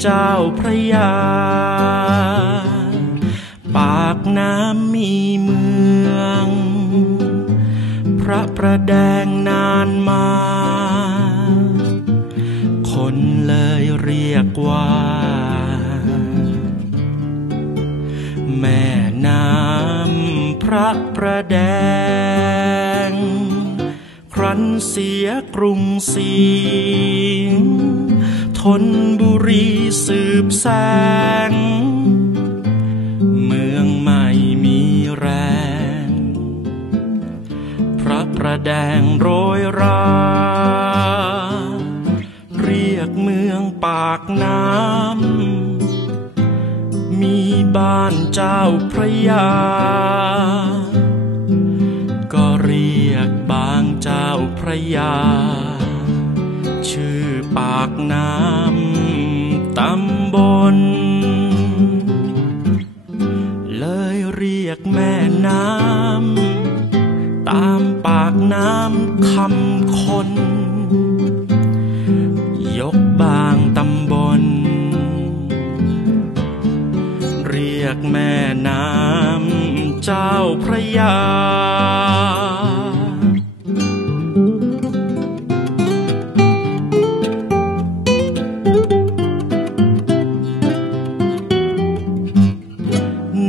เจ้าพระยา ปากน้ำมีเมือง พระประแดงนานมา คนเลยเรียกว่า แม่น้ำพระประแดง ครั้นเสียกรุงศรี ทนบุรีสืบแสง เมืองใหม่มีแรง พระประแดงโรยรา เรียกเมืองปากน้ำ มีบ้านเจ้าพระยา ปากน้ำตำบล เลยเรียกแม่น้ำ ตามปากน้ำคำคน ยกบางตำบล เรียกแม่น้ำเจ้าพระยา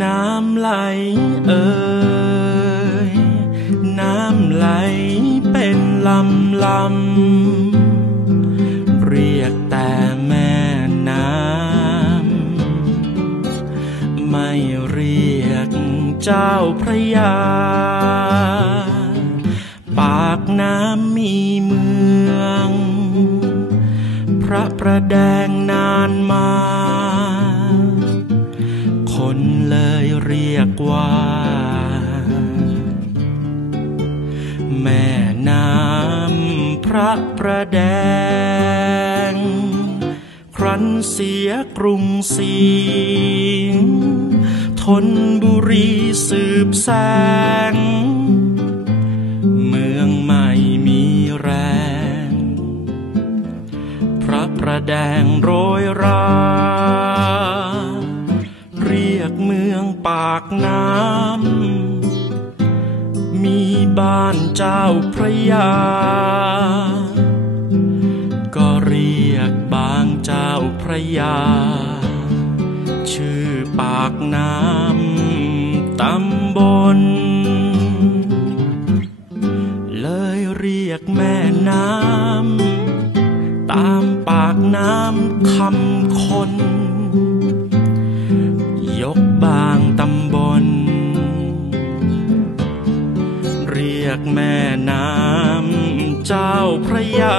น้ำไหลเอ่ยน้ำไหลเป็นลำลำเรียกแต่แม่น้ำไม่เรียกเจ้าพระยา ปากน้ำมีเมือง พระประแดงนานมา คนเลยเรียกว่า แม่น้ำพระประแดง ครั้นเสียกรุงศรีทนบุรีสืบแสง เมืองใหม่มีแรง พระประแดงโรยราากน้ำ มีบ้านเจ้าพระยา ก็เรียกบางเจ้าพระยา ชื่อปากน้ำตำบล เลยเรียกแม่น้ำ ตามปากน้ำคำคน บางตำบล เรียกแม่น้ำเจ้าพระยา